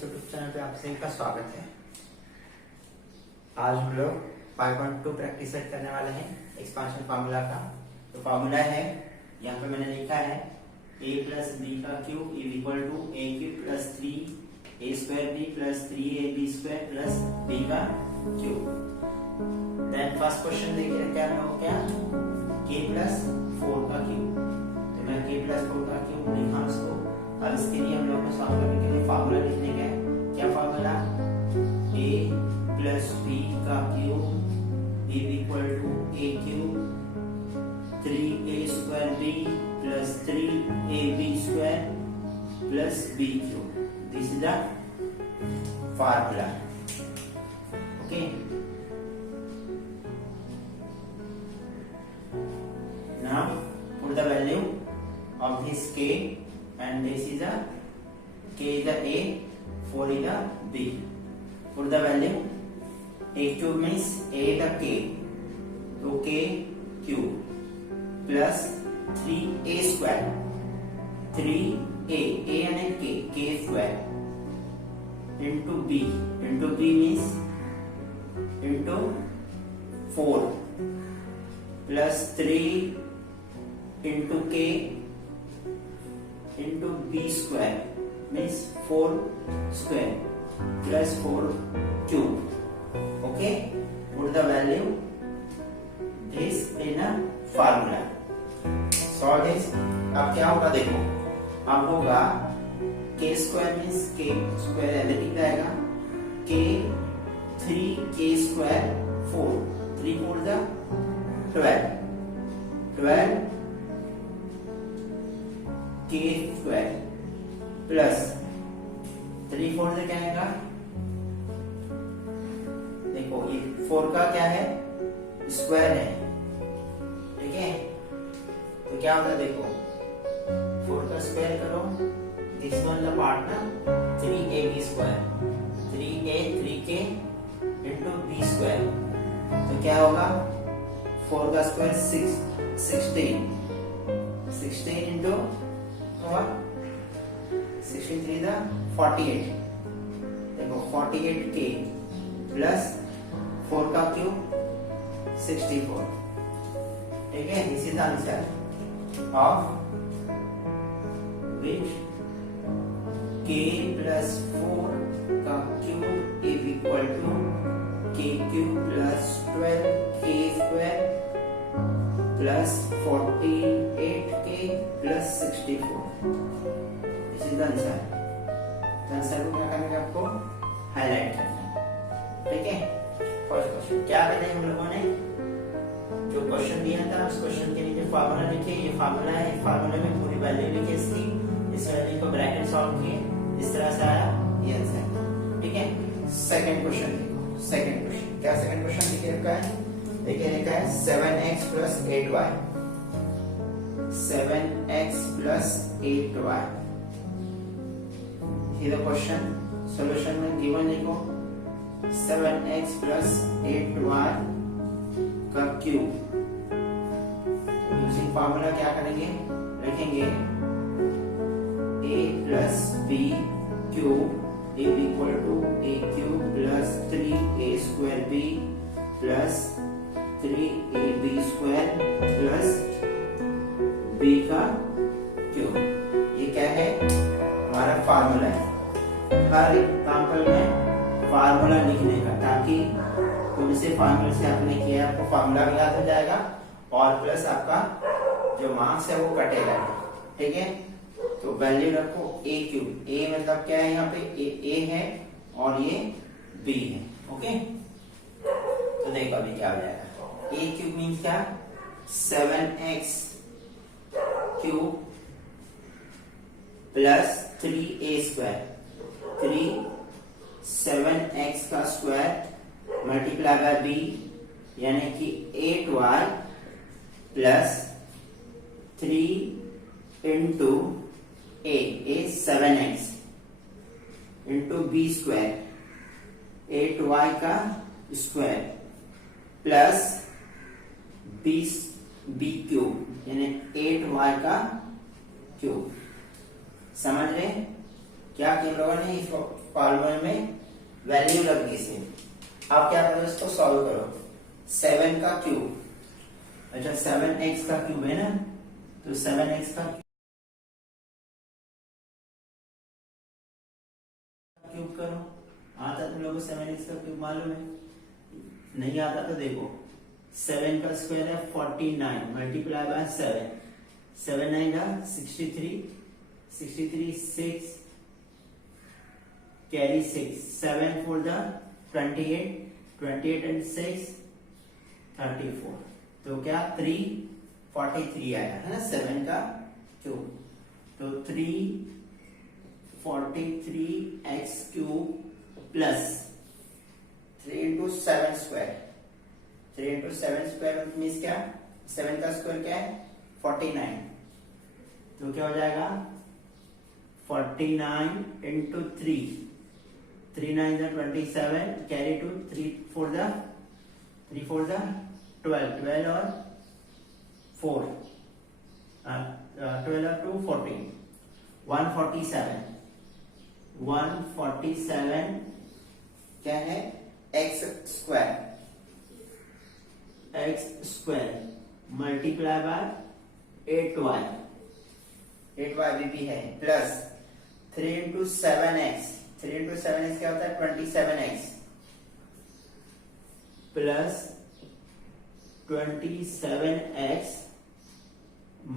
इस YouTube channel पे आप सभी का स्वागत है। आज हम लोग 5.2 प्रैक्टिस सेट करने वाले हैं एक्सपांशन फार्मूला का। तो फार्मूला है, यहाँ पे मैंने लिखा है a प्लस बी का cube is equal to A cube plus 3 a square B plus 3ab square plus b का क्यूब। देन फर्स्ट क्वेश्चन देखिए क्या हो गया, k प्लस 4 का क्यूब। तो मैं k प्लस 4 का क्यूब लिखा उसको। अब इसके लिए हम लोग को सॉल्व करने के लिए फार्मूला लिखने का है। क्या फार्मूला, a प्लस b का cube is equal to a cube 3a square b plus 3ab square plus b cube. This is the formula. Okay, now put the value of this k and this is a k is the a, 4 is the b. Put the value, a cube means a the k, so k cube plus 3a square, 3a and k square into b means into 4 plus 3 into k into b square means 4 square plus 4 cube. Okay, put the value this in a formula. Solve this. अब क्या होगा देखो, अब होगा k square means k square एलिटिक रहेगा, k 3k square 4, 3 4 the 12 k square plus 3 4 से क्या आएगा, देखो ये 4 का क्या है, स्क्वायर है, ठीक है। तो क्या होता है देखो, 4 का स्क्वायर करो, दिस वन द पार्ट ना 3ab square, 3a 3k into b square. तो क्या होगा, 4 का स्क्वायर 16 इंटू 16 3 द 48, देखो 48k प्लस 4 का क्यूब 64, ठीक है। This is the answer of which k plus 4 का cube is equal to k cube plus 12k square plus 48k plus 64। This is the answer. Answer को क्या करना है, आपको हाईलाइट करना है, ठीक है। फर्स्ट क्वेश्चन क्या करें हम लोगों ने, जो क्वेश्चन दिया था उस क्वेश्चन के नीचे फार्मूला लिखे, ये फार्मूला है, फार्मूले में पूरी वैल्यू लिखी इसकी, इस वैल्यू को ब्रैकेट सॉल्व किए, इस तरह से आया ये आंसर, ठीक है। सेकंड क्वेश्चन देखो, सेकंड क्वेश्चन क्या, सेकंड क्वेश्चन लिखे रखा है, देखिए लिखा है 7x plus 8y, 7x plus 8y। ये क्वेश्चन सॉल्यूशन में गिवन लिखो, 7x प्लस 8y का क्यूब। यूजिंग फार्मूला क्या करेंगे, लिखेंगे a plus b cube is equal to a cube plus 3a square b plus 3ab square plus b का cube. ये क्या है, हमारा फार्मूला है। हर एग्जांपल में फार्मूला लिखने का, ताकि कौन से फार्मूले से आपने किया आपको फार्मूला भी याद हो जाएगा और प्लस आपका जो मार्क्स है वो कटेगा, ठीक है। तो वैल्यू रखो a क्यूब, a मतलब क्या है, यहाँ पे a है और ये b है, ओके। तो देखो अभी क्या हो जाएगा, a क्यूब मीन्स क्या, 7x cube plus 3a square, 7x का स्क्वायर मल्टीप्लाई बाय b यानी कि 8y plus 3 into a 7x into b square 8y का स्क्वायर प्लस b क्यूब यानी 8y का क्यूब। समझ रहे क्या किया लोगों ने, इस फॉर्मूले में वैल्यू लग गई इसमें। आप क्या करो, इसको सॉल्व करो। 7 का क्यूब, अच्छा 7x का क्यूब है ना, तो 7x का क्यूब करो। आता तुम लोगों को 7x का क्यूब मालूम है? नहीं आता तो देखो, 7 का स्क्वायर है 49 मल्टीप्लाई बाय 7, 7 9 का 63, 63 6 कैरी 6, 7 4 the 28, 28 and 6 34, तो क्या 343 आया है ना 7 का क्यूब। तो 343x cube plus 3 into 7 square, 3 into 7 square means क्या, 7 का स्क्वायर क्या है 49, तो क्या हो जाएगा 49 इंटू 3, 3 9 the 27, कैरी 2, 3 4 the 12, 12 और 4, 12 और 2 14, 147, 147 क्या है x square, x square multiply bye 8y, 8y भी है, plus 3 into 7x, 3 into 7x क्या होता है 27x, plus 27x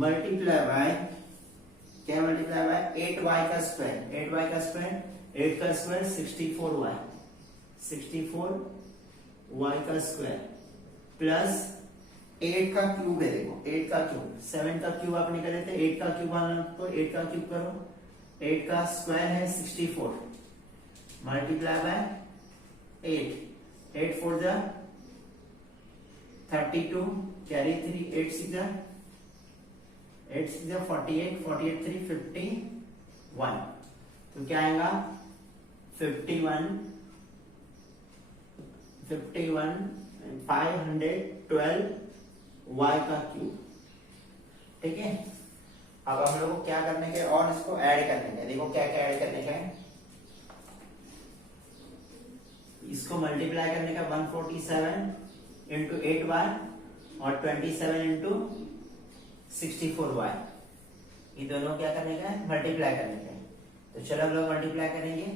multiply by क्या, मल्टीप्लाई बाय 8y का स्क्वायर, 8y का स्क्वायर, 8 का स्क्वायर 64y, 64y का स्क्वायर, प्लस 8 का क्यूब है, देखो 8 का क्यूब, 7 का क्यूब आप निकाले थे, 8 का क्यूब आना, तो 8 का क्यूब करो, 8 का स्क्वायर है 64 multiply by 8, 8 4 the 32, carry 3, 8 6 the 48, 48 3 51, तो क्या आएगा 51 512 y का क्यूब। ठीक है, अब हम लोग को क्या करने के और इसको ऐड करने के, देखो क्या क्या ऐड करने का है, इसको मल्टीप्लाई करने का 147 इंटू 8y और 27 इंटू 64y, ये दोनों क्या करने का है मल्टीप्लाई करने का है। तो चलो हम लोग मल्टीप्लाई करेंगे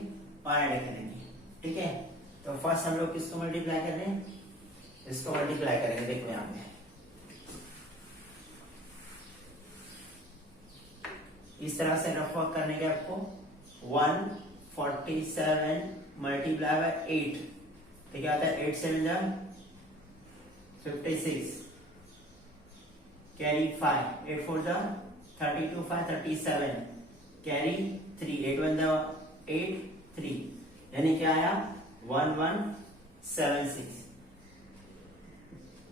और ऐड करेंगे। ठीक है, तो फर्स्ट हम लोग किसको मल्टीप्लाई कर रहे हैं, इसको मल्टीप्लाई करेंगे। देखो यहाँ पे इस तरह से रफ वर्क करने के आपको 147 मल्टीप्लाई बाय 8, तो क्या आता है 8 7 जा 56, कैरी 5, 8 4 जा 32 5 37, कैरी 3, 8 1 जा 8 3, यानी क्या आया 1176।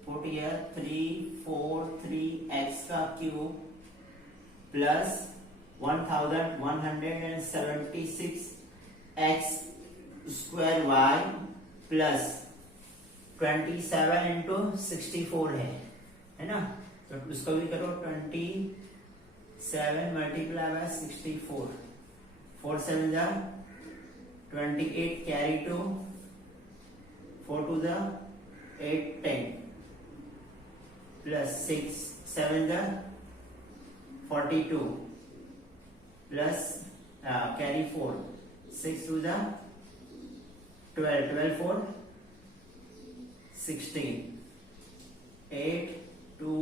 पुट हियर 343x का cube plus 1176x square y plus 27 into 64 है ना, तो उसको भी करो 27 मल्टीप्लाई बाय 64, 4 7 जा 28, कैरी 2, 4 2 जा 8 10, प्लस 6 7 जा 42, प्लस कैरी 4, 6 2 जा 12, 12 4 16, 8 2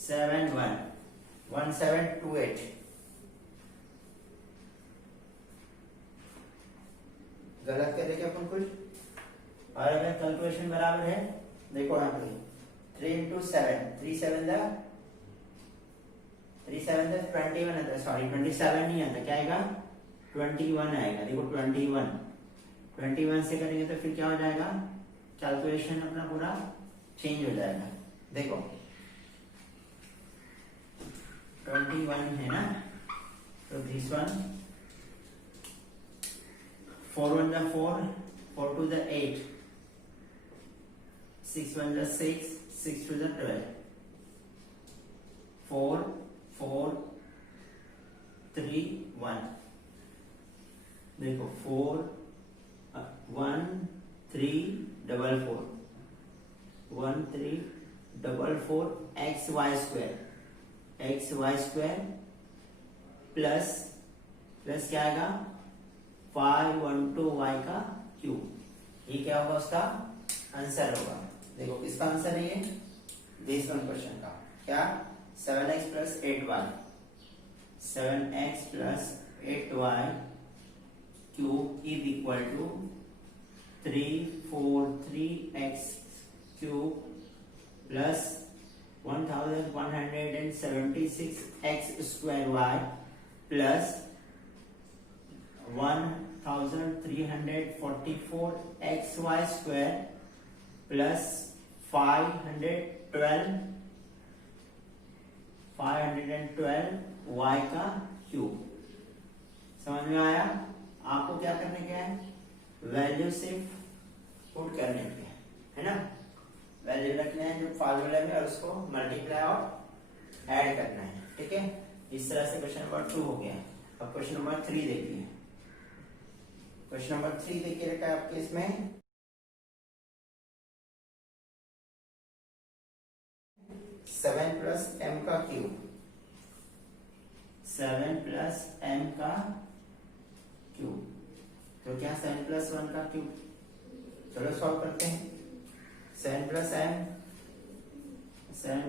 7 1 1728। गलत कर रहे अपन कुछ, और अगर कैलकुलेशन बराबर है देखो यहाँ पे 3 इंटू 7, 3 7 जा 21 आता है, सॉरी 27 नहीं आता, क्या आएगा 21 आएगा। देखो 21 से करेंगे तो फिर क्या हो जाएगा, कैलकुलेशन अपना पूरा चेंज हो जाएगा। देखो 21 है ना, तो दिस वन 4 1 जा 4, 4 2 जा 8, 6 1 जा 6, 6 2 जा 12, 4 4 3 1, देखो 4 1 3 4 1 3 4 एक्स वाई स्क्वायर प्लस क्या आएगा 512 y का क्यूब। ये क्या होगा उसका आंसर होगा। देखो किसका आंसर है ये दिस वन क्वेश्चन का। क्या 7x plus 8y 7x plus 8y cube is equal to 343x cube plus 1176x square y plus 1344xy square plus 512y का क्यूब। समझ में आया? आपको क्या करने के है वैल्यू सिर्फ पुट करने के है ना। वैल्यू रखना है जो फार्मूला में और उसको मल्टीप्लाई और ऐड करना है। ठीक है, इस तरह से क्वेश्चन नंबर 2 हो गया। अब क्वेश्चन नंबर 3 देखिए। क्वेश्चन नंबर 3 देखिए रखा है आपके इसमें 7 प्लस m का क्यूब 7 प्लस m का क्यूब। तो क्या 7 प्लस 1 का क्यूब। चलो सॉल्व करते हैं। 7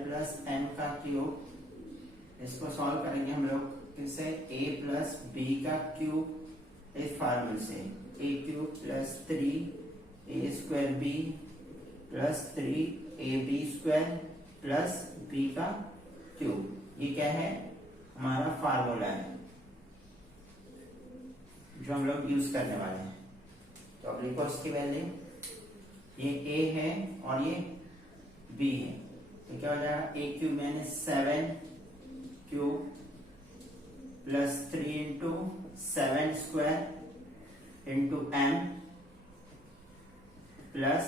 प्लस m का क्यूब इसको सॉल्व करेंगे हम लोग किससे a प्लस b का क्यूब इस फॉर्मूले से a cube plus 3 a square b plus 3ab square plus b का क्यूब। ये क्या है हमारा फार्मूला है जो हम लोग यूज करने वाले हैं। तो अब लिखो उसकी वैल्यू। ये a है और ये b है तो क्या हो जाएगा a क्यूब मैंने 7 cube plus 3 into 7 square into m plus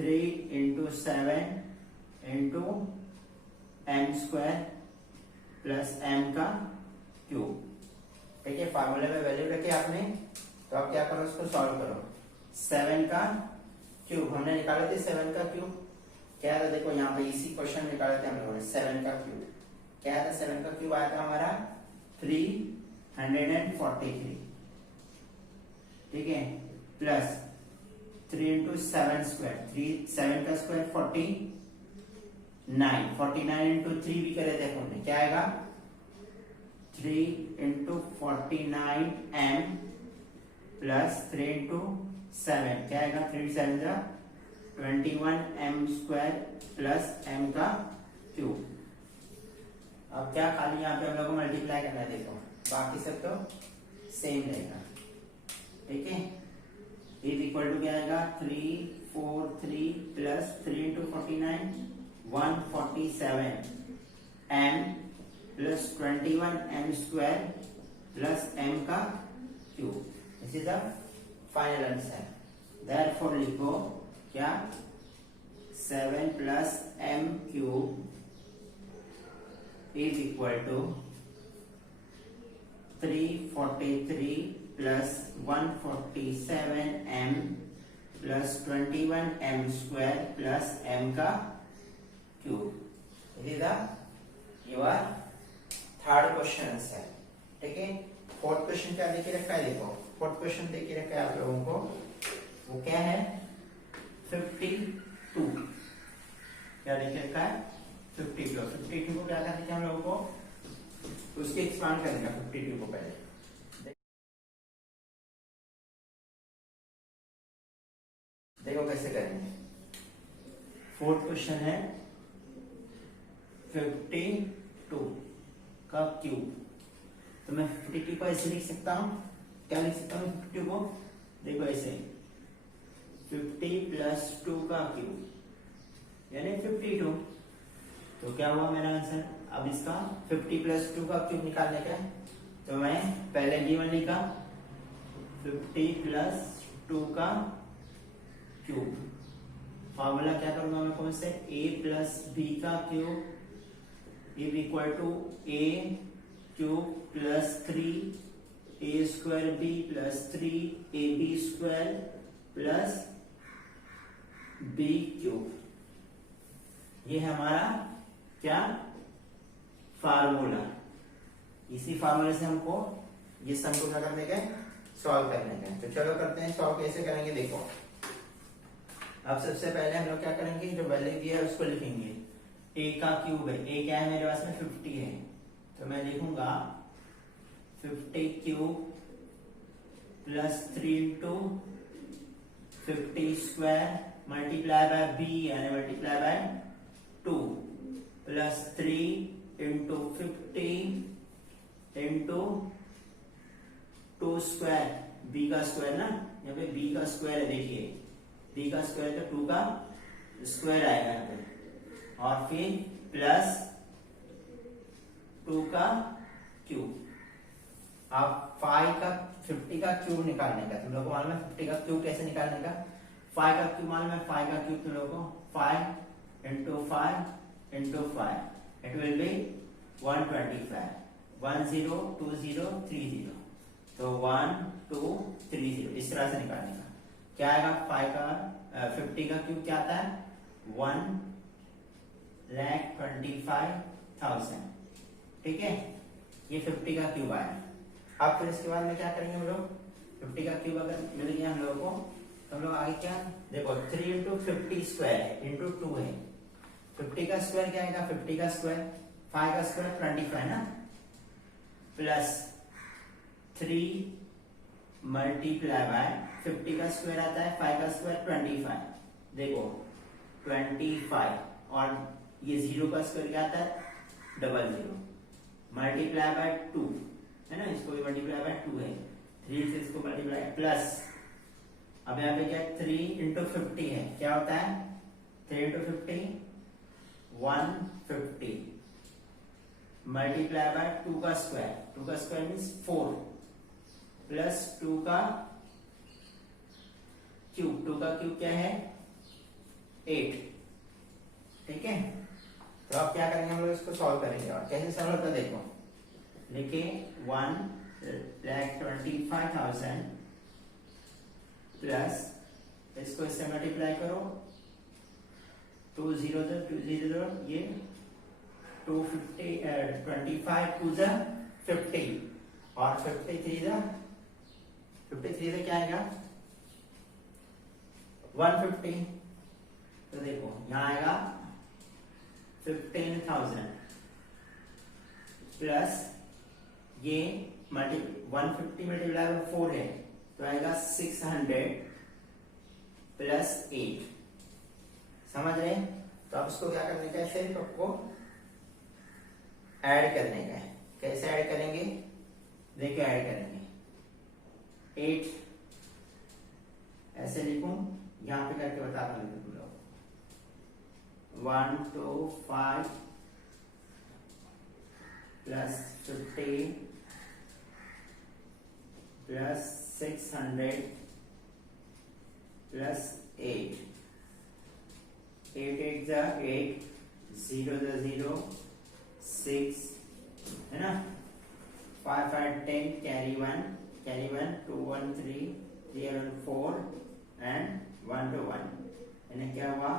3 into 7 into m square plus m का क्यूब। ठीक है, फार्मूले में वैल्यू रखी आपने तो आप क्या करो उसको सॉल्व करो। 7 का क्यूब हमने निकाले थे 7 का क्यूब क्या था देखो यहाँ पे इसी क्वेश्चन निकाले थे हम लोगों ने 7 का क्यूब क्या था 7 का क्यूब आया था हमारा 343। ठीक है, प्लस 3 इंटू 7 स्क्वायर 7 का स्क्वायर 49 इंटू 3 भी करे थे हमने क्या आएगा 3 इंटू 49 m प्लस 3 इंटू 7 क्या आएगा 3 7 जा 21 m स्क्वायर प्लस m का क्यूब। अब क्या खाली यहाँ पे हम लोग को मल्टीप्लाई करना है देखो बाकी सब तो सेम रहेगा। ठीक है, इज इक्वल टू क्या आएगा 343 plus 3 into 49 147 m plus 21 m square plus m का cube. This is the final answer. Therefore लिखो क्या 7 plus m cube is equal to 343 plus 147 m plus 21 m square plus m का cube. This is the your third question answer. ठीक है, fourth question क्या देके रखा है देखो फोर्थ क्वेश्चन देके रखा है आप लोगों को वो क्या है 52 क्या देके रखा है 52 को क्या करते थे हम लोगों को उसके एक्सपांड करेंगे 52 को पहले। देखो कैसे करेंगे। फोर्थ क्वेश्चन है 52 का क्यूब। तो मैं 52 को ऐसे लिख सकता हूं क्या लिख सकता हूं 52 को देखो ऐसे 50 प्लस 2 का क्यूब यानी 52। तो क्या हुआ मेरा आंसर। अब इसका 50 प्लस 2 का क्यूब निकालने का है तो मैं पहले गिवन लिखा 50 प्लस 2 का क्यूब। फॉर्मूला क्या करूंगा मैं कौन से a प्लस बी का cube is equal to a cube plus 3 A square B plus 3 A B square plus B cube. ये है हमारा क्या फार्मूला। इसी फार्मूले से हमको ये सम को क्या करने का सॉल्व करने का। तो चलो करते हैं सॉल्व। कैसे करेंगे देखो। अब सबसे पहले हम लोग क्या करेंगे, जो वैल्यू दिया है उसको लिखेंगे। ए का क्यूब है, ए क्या है मेरे पास में 50 है, तो मैं लिखूंगा 50 cube plus 3 into 50 square multiply by B यानी multiply by 2 plus 3 into 50 into 2 square, B का स्क्वायर ना, यहाँ पे बी का स्क्वायर है, देखिए बी का स्क्वायर तो 2 का स्क्वायर आएगा यहाँ पे, और फिर प्लस 2 का क्यूब। अब 50 का क्यूब निकालने का तुम लोग को मालूम है। 50 का क्यूब कैसे निकालने का, 5 का क्यूब मालूम है। 5 का क्यूब तुम लोग को 5 into 5 into 5 it will be 125। 1 0 2 0 3 0, तो 1 2 3 0 इस तरह से निकालने का। क्या आएगा 50 का क्यूब क्या आता है 1,25,000। ठीक है, ये 50 का क्यूब आया। अब फिर इसके बाद में क्या करेंगे हम लोग, 50 का क्यूब अगर मिल गया हम लोगों को तो हम लोग आगे क्या देखो 3 इंटू 50 स्क्वायर है इंटू 2 है। 50 का स्क्वायर क्या आएगा, 50 का स्क्वायर 5 का स्क्वायर 25 ना, प्लस 3 मल्टीप्लाई बाय 50 का स्क्वायर आता है 5 का स्क्वायर 25। देखो 25 और ये 0 का स्क्वायर क्या आता है 00 मल्टीप्लाई बाय 2 है ना, इसको भी मल्टीप्लाई बाय 2 है, 3 से इसको मल्टीप्लाई प्लस। अब यहाँ पे क्या 3 इंटू 50 है, क्या होता है 3 इंटू 50 150 मल्टीप्लाई बाय 2 का स्क्वायर, 2 का स्क्वायर मीन्स 4 प्लस 2 का क्यूब, 2 का क्यूब क्या है 8। ठीक है, तो अब क्या करेंगे हम लोग इसको सॉल्व करेंगे। और कैसे सॉल्व होता है देखो, लिखे 1,25,000 प्लस इसको इससे मल्टीप्लाई करो 2 0 2 0 ये 250 25 2 50 और 53 से क्या आएगा 150। तो देखो यहाँ आएगा 15,000 प्लस ये 150 मल्टीप्लाई बाय 4 है तो आएगा 600 प्लस 8। समझ रहे हैं। तो अब इसको क्या करने का है, फिर आपको ऐड करने का है। कैसे ऐड करेंगे देखिए, ऐड करेंगे 8 ऐसे लिखूं, यहां पे करके बता दूं तुम लोग 1 2 5 प्लस 50 प्लस 600 प्लस 8 8 8 जा 8 0 जा 0 6 है ना, 5 5 10 कैरी 1 2 1 3 3 1 4 एंड 1 to 1 यानी क्या हुआ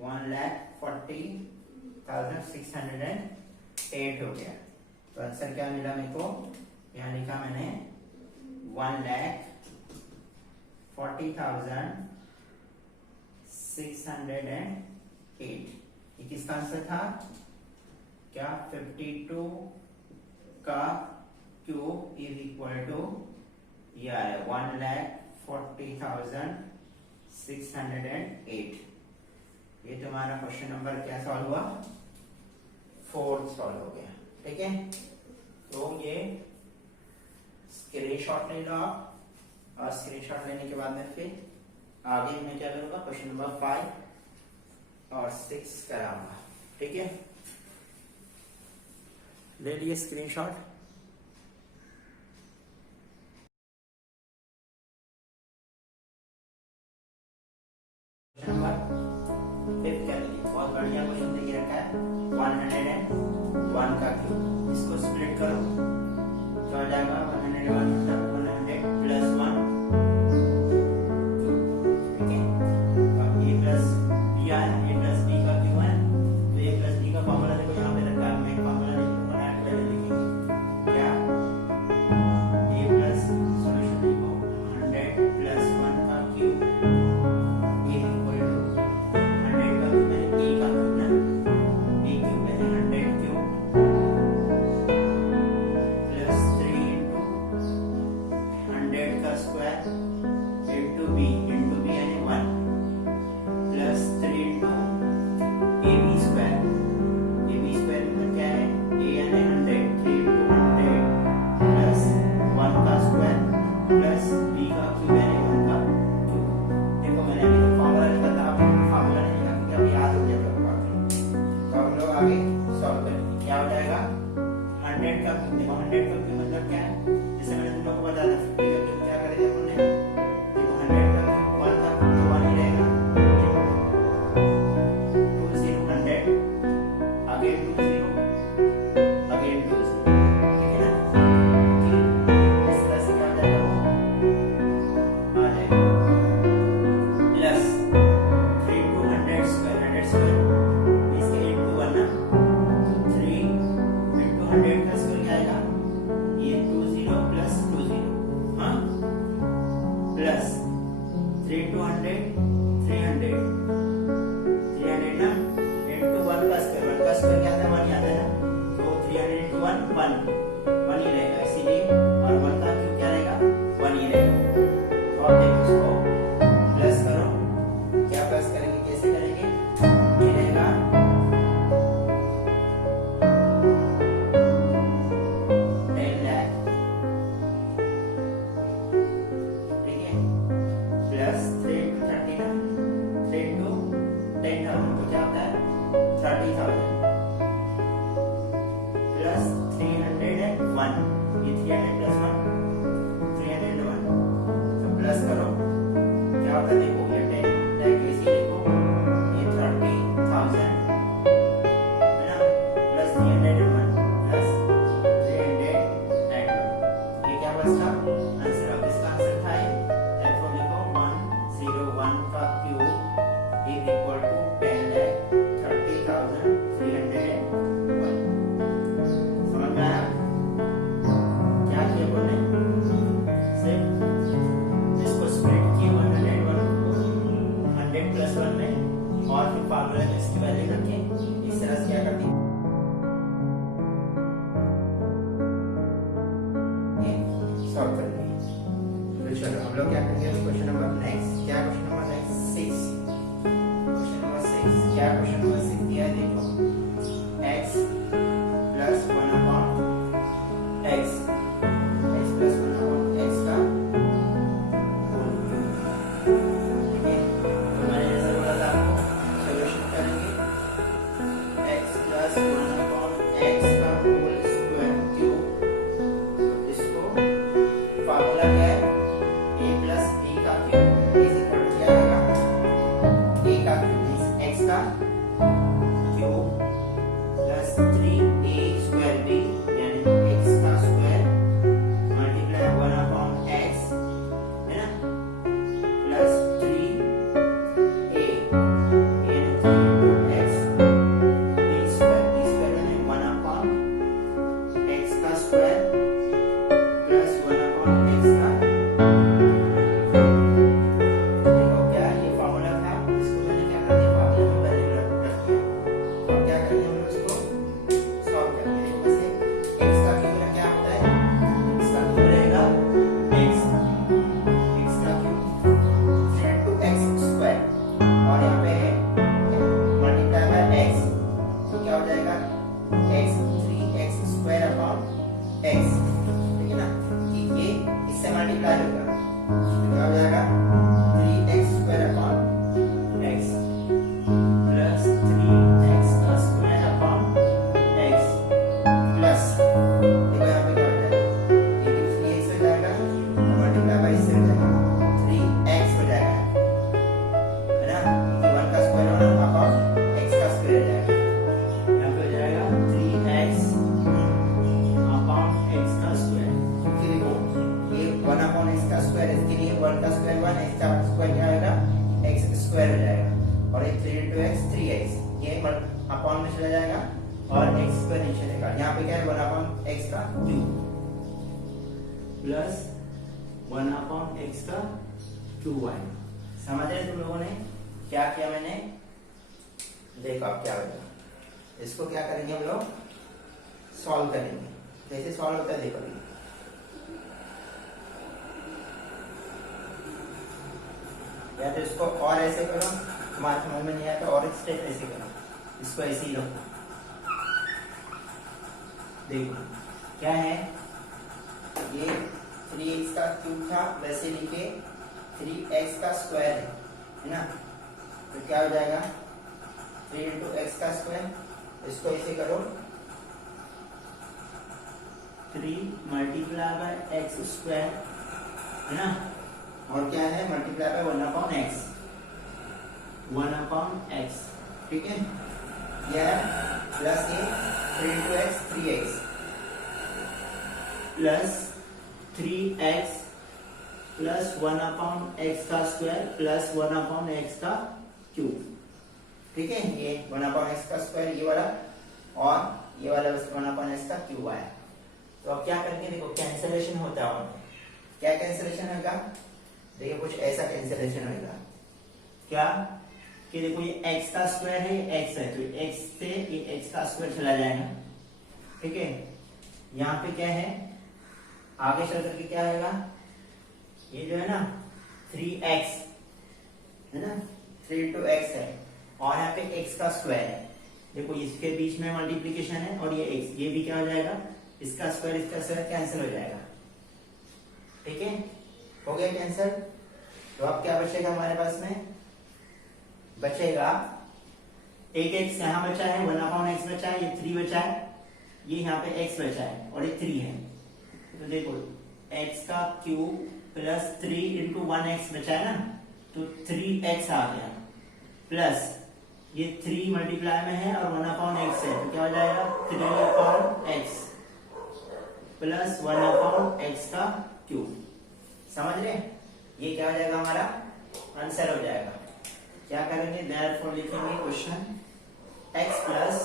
1,40,608 हो गया। तो आंसर क्या मिला मेरे को, यहाँ लिखा मैंने 1,40,608। ये किसका आंसर था, क्या 52 का क्यूब इज इक्वल टू ये आया 1,40,608। ये तुम्हारा क्वेश्चन नंबर क्या सॉल्व हुआ 4 सॉल्व हो गया। ठीक है, तो ये स्क्रीनशॉट ले लो आप, और स्क्रीनशॉट लेने के बाद में फिर आगे मैं क्या करूंगा क्वेश्चन नंबर 5 और 6 कराऊंगा। ठीक है, ले लिए स्क्रीनशॉट। नंबर 5 क्या लिखिए, बहुत बढ़िया क्वेश्चन देखिए रखा है 101 का क्यूब। इसको स्प्लिट करो तो आ जाएगा 100 स्क्वायर, इसके लिए 1 का स्क्वायर 1, x का स्क्वायर क्या आएगा, x स्क्वायर हो जाएगा, और एक 3 into x 3x, ये अपॉन में चला जाएगा और x स्क्वायर नीचे रहेगा। यहाँ पे क्या है 1 अपॉन x का क्यूब प्लस 1 अपॉन x का क्यूब आएगा। समझ रहे तुम लोगों ने क्या किया मैंने? देखो अब क्या होगा, इसको क्या करेंगे हम लोग, सॉल्व करेंगे। कैसे सॉल्व होता है देखो, या तो इसको और ऐसे करो, तुम्हारे समझ में नहीं आया तो और एक स्टेप ऐसे करो, इसको ऐसे ही रखो। देखो क्या है, ये 3x का क्यूब था, वैसे लिखे 3x का स्क्वायर है ना, तो क्या हो जाएगा 3 into x का स्क्वायर, इसको ऐसे करो 3 मल्टीप्लाई बाय x स्क्वायर है ना, और क्या है multiply by 1 upon x, 1 upon x, ठीक है, यह प्लस ये 3 into x 3x plus 3x plus 1 upon x का स्क्वायर प्लस 1 अपॉन x का क्यूब, ठीक है, ये 1 अपॉन x का स्क्वायर ये वाला, और ये वाला 1 अपॉन x का क्यूब आया। तो अब क्या करेंगे, देखो कैंसिलेशन होता है, और क्या कैंसिलेशन होगा, देखिए कुछ ऐसा कैंसिलेशन होगा, क्या कि देखो ये x का स्क्वायर है, ये x है, तो x से ये x का स्क्वायर चला जाएगा, ठीक है। यहाँ पे क्या है, आगे चल करके क्या आएगा, ये जो है ना 3x है ना, 3 into x है, और यहाँ पे x का स्क्वायर है, देखो इसके बीच में मल्टीप्लीकेशन है, और ये x, ये भी क्या हो जाएगा, इसका स्क्वायर कैंसिल हो जाएगा, ठीक है, हो गया कैंसिल। तो अब क्या बचेगा हमारे पास में, बचेगा एक x यहाँ बचा है, 1 अपॉन x बचा है, ये 3 बचा है, ये यहाँ पे x बचा है, और ये 3 है, तो देखो x का क्यूब प्लस 3 into 1x बचा है ना, तो 3x आ गया, प्लस ये 3 मल्टीप्लाई में है और 1 अपॉन x है, तो क्या हो जाएगा 3 upon x plus 1 upon x का क्यूब। समझ रहे, ये क्या हो जाएगा, हमारा आंसर हो जाएगा। क्या करेंगे, देयरफॉर लिखेंगे question x plus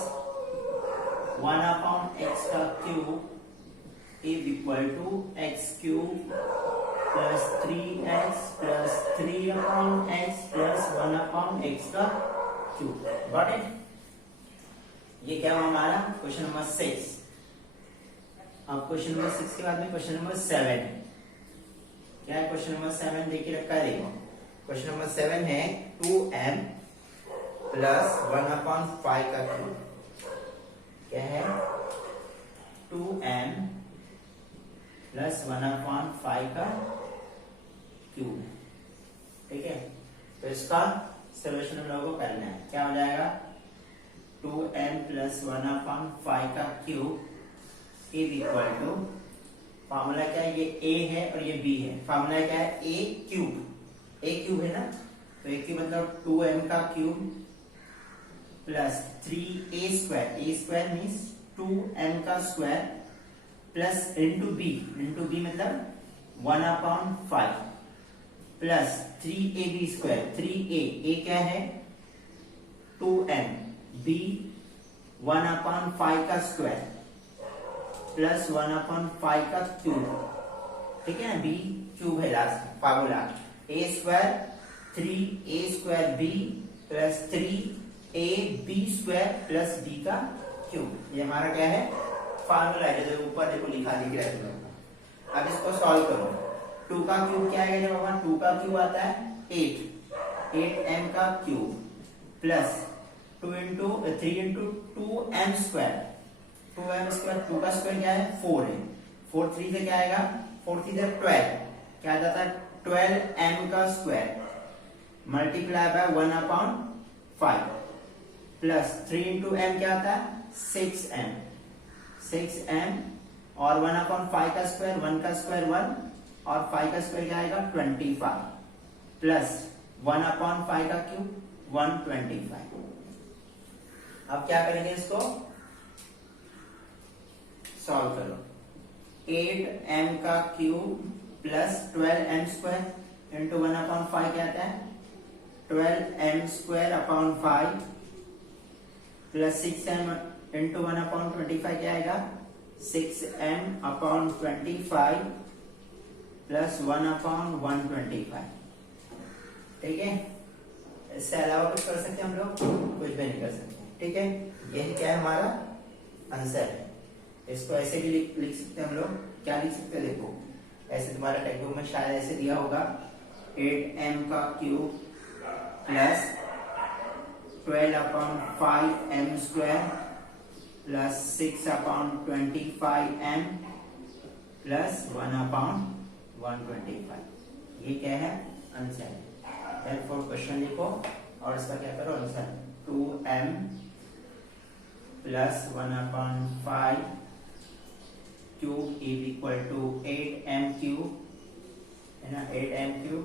1 upon x का cube is equal to x cube plus 3x plus 3 upon x plus 1 upon x का क्यूब। Got it? ये क्या हुआ हमारा क्वेश्चन नंबर 6। अब क्वेश्चन नंबर 6 के बाद में क्वेश्चन नंबर 7 क्या है, क्वेश्चन नंबर 7 देखिए रखा है, देखो क्वेश्चन नंबर 7 है 2m प्लस 1 अपॉन 5 का क्यूब। क्या है, 2m प्लस 1 अपॉन 5 का क्यूब, ठीक है। तो इसका सोल्यूशन हम लोगों को करना है, क्या हो जाएगा 2m प्लस 1 अपॉन 5 का cube is equal to, formula क्या है, ये a है और ये b है, फार्मूला क्या है a क्यूब है ना, तो a क्यूब मतलब 2m का cube plus 3a square means 2m का स्क्वायर प्लस इंटू b मतलब 1 upon 5 plus 3ab square, 3a क्या है 2m, b 1 अपॉन 5 का स्क्वायर प्लस 1 अपॉन 5 का क्यूब, ठीक है ना, b क्यूब है last formula, a square 3a square b plus 3ab square plus b का क्यूब, ये हमारा क्या है फार्मूला है, जो ऊपर देखो लिखा दिख रहा है तुम लोगों को। अब इसको सॉल्व करो, 2 का क्यूब क्या है बाबा, 2 का क्यूब आता है 8m का cube plus 3 into 2m square, 2m square, 2 का स्क्वायर क्या है 4 है, 4 3 से क्या आएगा, 4 3 से 12, क्या आ जाता है 12m का square multiply bye 1 upon 5 plus 3 into m क्या आता है 6m और 1 अपॉन 5 का स्क्वायर, 1 का स्क्वायर 1 और 5 का स्क्वायर क्या आएगा 25 प्लस 1 अपॉन 5 का क्यूब 125। अब क्या करेंगे, इसको सॉल्व करो, 8m का क्यूब प्लस 12m² इंटू 1/5 क्या आता है 12m² upon 5 plus 6m into 1/25 क्या आएगा 6m अपॉन 25 प्लस 1/125। ठीक है, इससे अलावा कुछ कर सकते हैं हम लोग? कुछ भी नहीं कर सकते। ठीक है, यही क्या है हमारा आंसर है। इसको ऐसे भी लिख सकते हैं हम लोग। क्या लिख सकते हैं देखो, ऐसे तुम्हारा टेक्स्ट बुक में शायद ऐसे दिया होगा 8m³ plus 12/5m² plus 6/25m plus 1/125। ये क्या है आंसर है। Therefore क्वेश्चन लिखो और इसका क्या करो answer 2m plus 1/5 cube is equal to 8m³ है ना 8m³।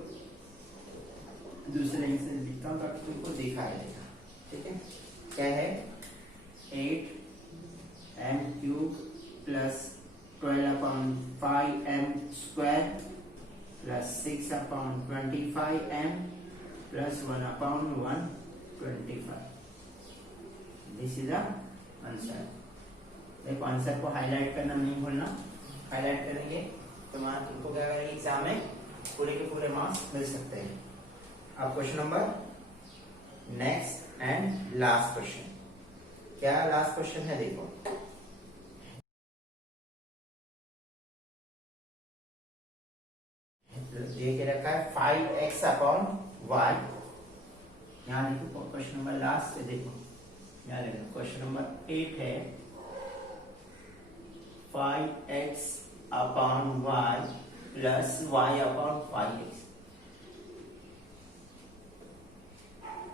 दूसरे से लिखता हूँ ताकि तुमको दिखाई देगा। ठीक है, क्या है 8m³ plus 12/5m² plus 6/25m plus 1/125। This is the answer. देखो आंसर को हाईलाइट करना नहीं भूलना, हाईलाइट करेंगे तो तुमको क्या करेंगे एग्जाम में पूरे के पूरे मार्क्स मिल सकते हैं। अब question number next and last question. क्या लास्ट क्वेश्चन है देखो, ये क्या रखा है 5x/y। यहाँ देखो क्वेश्चन नंबर लास्ट से देखो, यहाँ देखो क्वेश्चन नंबर 8 है 5x/y प्लस y/5x।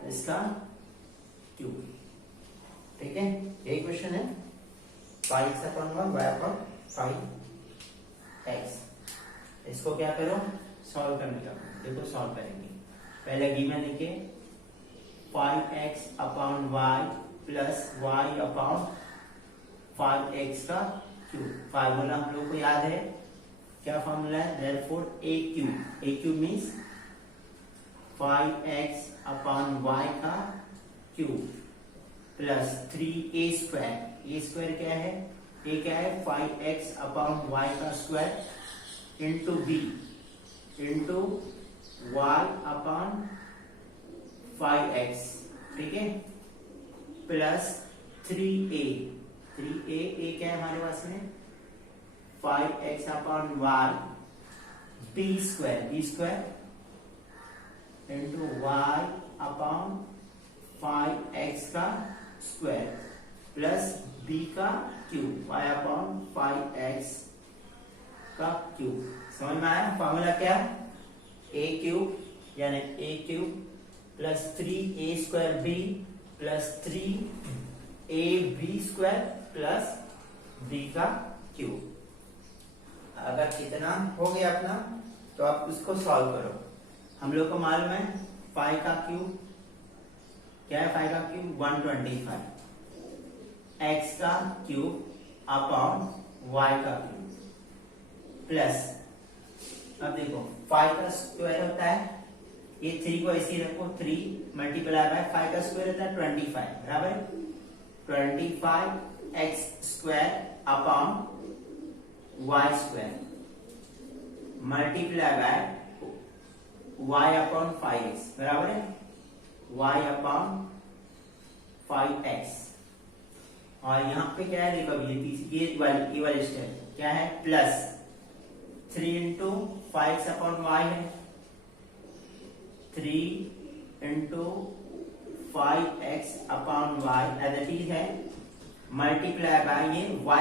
इसका क्यूब। ठीक है, यही क्वेश्चन है 5x/y y/5x। इसको क्या करो सॉल्व करने का। देखो सॉल्व करेंगे, पहले गिवन लिखे 5x/y प्लस y/5x का क्यूब। फार्मूला हम लोग को याद है, क्या फार्मूला है therefore a³ मीन्स 5x/y का क्यूब प्लस 3a² a² क्या है a क्या है 5x/y का square into b into y/5x। ठीक है, प्लस 3a क्या है हमारे पास में 5x/y b² इंटू y/5x का स्क्वायर प्लस b का क्यूब y/5x का क्यूब। समझ में आया फॉर्मूला क्या a³ यानी a³ plus 3a² plus 3ab² plus b का क्यूब। अगर इतना हो गया अपना तो आप उसको सॉल्व करो। हम लोग को मालूम है 5 का क्यूब क्या है 5 का क्यूब 125 x का क्यूब अपॉन y का क्यूब प्लस अब देखो 5 का स्क्वायर होता है ये 3 को ऐसे ही रखो 3 मल्टीप्लाई बाय 5 का स्क्वायर होता है 25 बराबर 25x² upon y² multiply by y/5x बराबर है y/5x। और यहाँ पे क्या है देखो ये वाली स्टेप क्या है प्लस 3 इंटू 5x/y है 3 इंटू 5x/y दैट इज है मल्टीप्लाई बाय ये y²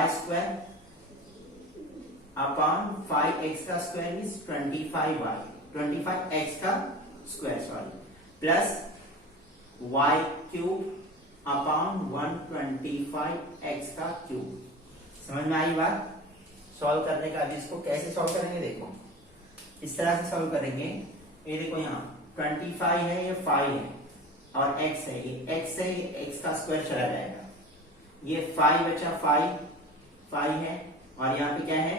अपॉन 5x का स्क्वायर इज 25x का square sorry plus y³ upon 125x का क्यूब। समझ में आई बात? सॉल्व करने का। अब इसको कैसे सॉल्व करेंगे देखो इस तरह से सॉल्व करेंगे। ये देखो यहाँ 25 है ये 5 है और x है ये x का स्क्वायर चला जाएगा ये 5 बचा 5 है और यहाँ पे क्या है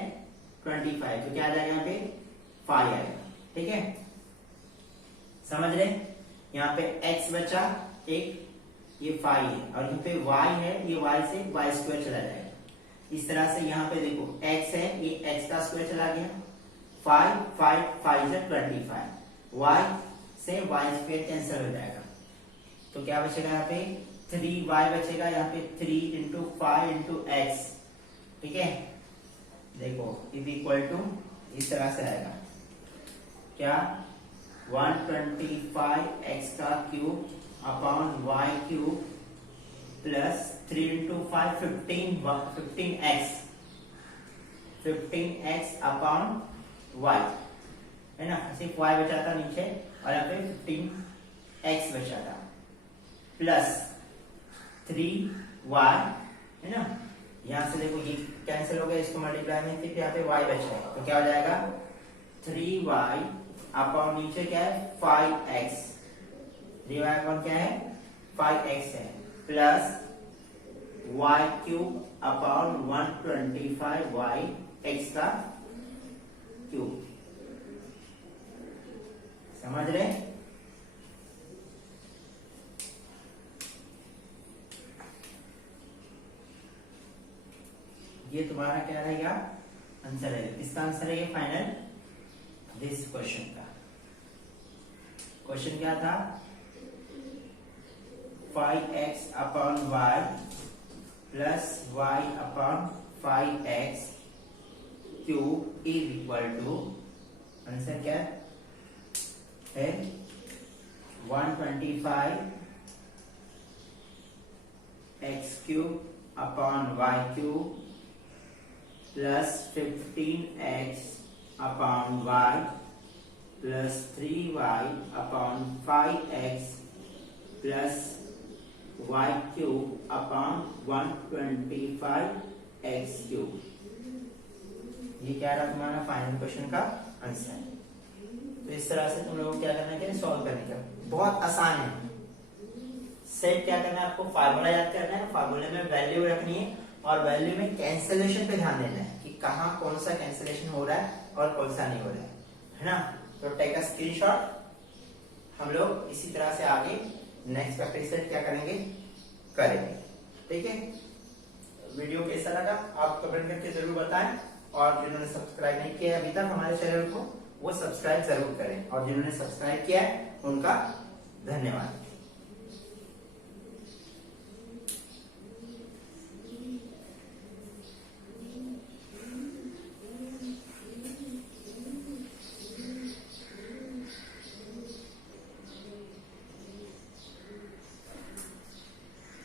25 तो क्या आ जाएगा यहाँ पे फाइव आएगा। ठीक है, समझ रहे? यहाँ पे x बचा एक, ये 5 है, और यहाँ पे y है, ये y से y स्क्वायर चला जाएगा। इस तरह से यहाँ पे देखो x है, ये x का स्क्वायर चला गया, 5 5 5 से 25, y से y स्क्वायर कैंसिल हो जाएगा, तो क्या बचेगा यहाँ पे 3y बचेगा, यहाँ पे 3 इंटू 5 इंटू एक्स। ठीक है, देखो इज इक्वल टू इस तरह से आएगा क्या, 125x का cube upon y cube plus 3 into 5 15x upon y, है ना, सिर्फ y बचा था नीचे और यहाँ पे 15x बचा था, प्लस 3y, है ना, यहाँ से देखो ये कैंसिल हो गया, इसको मल्टीप्लाई में सिर्फ यहाँ पे y बचा, तो क्या हो जाएगा 3y अपॉन नीचे क्या है 5x, 3y अपॉन क्या है 5x है, plus y cube upon 125y x का क्यूब। समझ रहे? ये तुम्हारा क्या रहेगा, आंसर है। इसका आंसर है ये फाइनल दिस क्वेश्चन का। क्वेश्चन क्या था, 5x upon y plus y upon 5x cube is equal to, answer क्या है 125 x cube upon y cube plus 15x upon y plus 3y upon 5x plus y cube upon 125x cube. ये क्या रहा तुम्हारा final question का answer. तो इस तरह से तुम लोगों को क्या करना है, सॉल्व करने का, बहुत आसान है। सेट क्या करना है, आपको फार्मूला याद करना है, फार्मूले में वैल्यू रखनी है और वैल्यू में कैंसिलेशन पे ध्यान देना है कि कहाँ कौन सा कैंसिलेशन हो रहा है और कौन सा नहीं हो रहा है ना। तो टेक अ स्क्रीनशॉट। हम लोग इसी तरह से आगे नेक्स्ट प्रैक्टिस सेट क्या करेंगे, ठीक है। वीडियो कैसा लगा आप कमेंट करके जरूर बताएं, और जिन्होंने सब्सक्राइब नहीं किया अभी तक हमारे चैनल को वो सब्सक्राइब जरूर करें, और जिन्होंने सब्सक्राइब किया है उनका धन्यवाद।